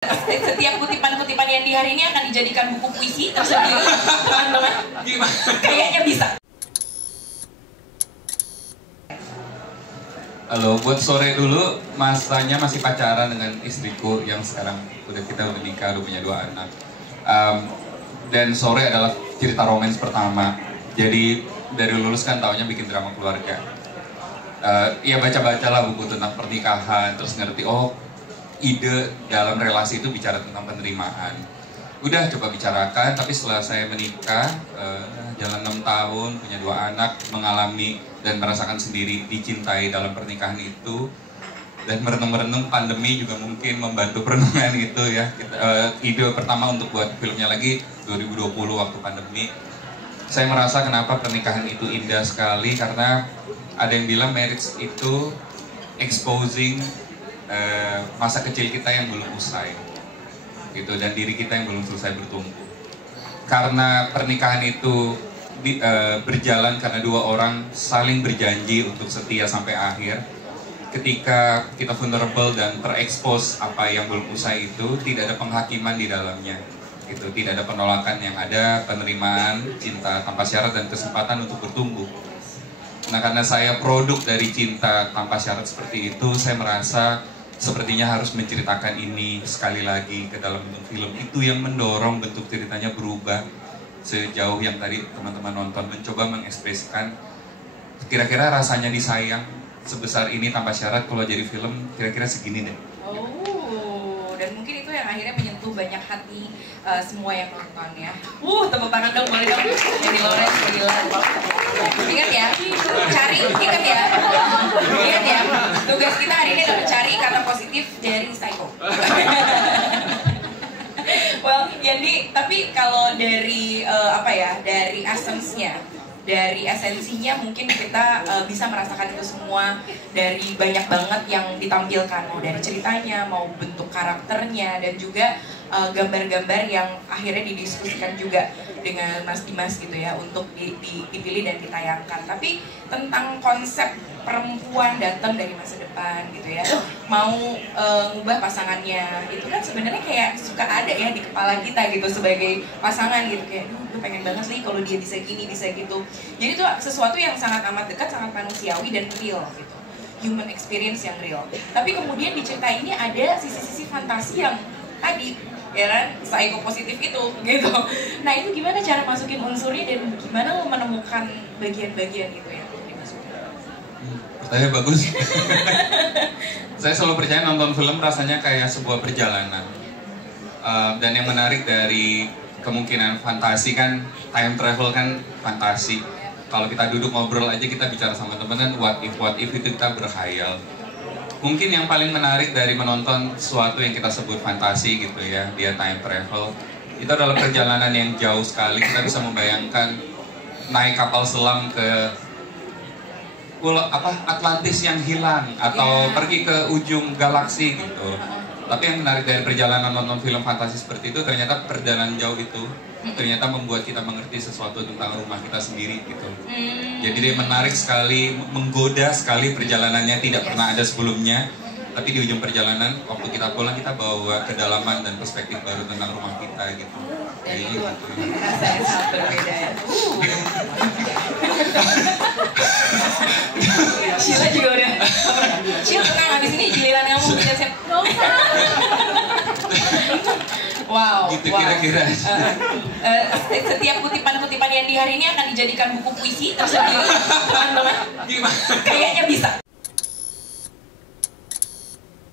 Setiap kutipan-kutipan yang di hari ini akan dijadikan buku puisi tersendiri, teman-teman. Gimana? Kayaknya bisa. Halo, buat sore dulu, masanya masih pacaran dengan istriku yang sekarang kita udah nikah, udah punya 2 anak. Dan sore adalah cerita romans pertama. Jadi dari lulus kan taunya bikin drama keluarga. Ya baca-bacalah buku tentang pernikahan, terus ngerti ide dalam relasi itu bicara tentang penerimaan. Udah coba bicarakan, tapi setelah saya menikah, jalan 6 tahun, punya 2 anak, mengalami dan merasakan sendiri dicintai dalam pernikahan itu, dan merenung-merenung pandemi juga mungkin membantu perenungan itu ya. Ide pertama untuk buat filmnya lagi 2020 waktu pandemi. Saya merasa kenapa pernikahan itu indah sekali, karena ada yang bilang marriage itu exposing masa kecil kita yang belum usai gitu, dan diri kita yang belum selesai bertumbuh. Karena pernikahan itu berjalan karena 2 orang saling berjanji untuk setia sampai akhir. Ketika kita vulnerable dan terekspos apa yang belum usai itu, tidak ada penghakiman di dalamnya gitu, tidak ada penolakan, yang ada penerimaan, cinta tanpa syarat, dan kesempatan untuk bertumbuh. Nah, karena saya produk dari cinta tanpa syarat seperti itu, saya merasa sepertinya harus menceritakan ini sekali lagi ke dalam bentuk film. Itu yang mendorong bentuk ceritanya berubah sejauh yang tadi teman-teman nonton, mencoba mengekspresikan kira-kira rasanya disayang sebesar ini tanpa syarat kalau jadi film kira-kira segini deh. Dan mungkin itu yang akhirnya menyentuh banyak hati semua yang nonton ya. Tepuk tangan dong, boleh dong. Jadi Lawrence, gila. Ingat ya, ingat ya. Tugas kita hari ini adalah mencari kata positif dari Psycho. Well, Yandi, tapi kalau dari dari dari esensinya mungkin kita bisa merasakan itu semua dari banyak banget yang ditampilkan, mau dari ceritanya, mau bentuk karakternya, dan juga gambar-gambar yang akhirnya didiskusikan juga dengan Mas Dimas gitu ya, untuk dipilih dan ditayangkan. Tapi tentang konsep perempuan datang dari masa depan gitu ya, mau ngubah pasangannya, itu kan sebenarnya kayak suka ada ya di kepala kita gitu sebagai pasangan gitu, kayak gue pengen banget nih kalau dia bisa gini, bisa gitu. Jadi itu sesuatu yang sangat amat dekat, sangat manusiawi dan real gitu, human experience yang real. Tapi kemudian di cerita ini ada sisi-sisi fantasi yang tadi ya kan, psycho positif itu gitu. Nah, itu gimana cara masukin unsurnya dan gimana lo menemukan bagian-bagian itu yang dimasukin? Pertanyaan bagus. Saya selalu percaya nonton film rasanya kayak sebuah perjalanan. Dan yang menarik dari kemungkinan fantasi kan, time travel kan fantasi. Kalau kita duduk ngobrol aja, kita bicara sama teman kan what if itu kita berkhayal. Mungkin yang paling menarik dari menonton sesuatu yang kita sebut fantasi gitu ya, dia time travel, itu adalah perjalanan yang jauh sekali. Kita bisa membayangkan naik kapal selam ke Atlantis yang hilang, atau pergi ke ujung galaksi gitu. Tapi yang menarik dari perjalanan nonton film fantasi seperti itu, ternyata perjalanan jauh itu ternyata membuat kita mengerti sesuatu tentang rumah kita sendiri gitu. Jadi dia menarik sekali, menggoda sekali perjalanannya, tidak pernah ada sebelumnya. Tapi di ujung perjalanan, waktu kita pulang, kita bawa kedalaman dan perspektif baru tentang rumah kita gitu. Jadi itu rasanya sangat berbeda ya. Sheila juga udah. Sheila tenang, habis ini giliran kamu bisa siap. Wow. Gitu kira-kira. Setiap kutipan-kutipan yang di hari ini akan dijadikan buku puisi tersendiri, teman-teman. Gimana? Kayaknya bisa.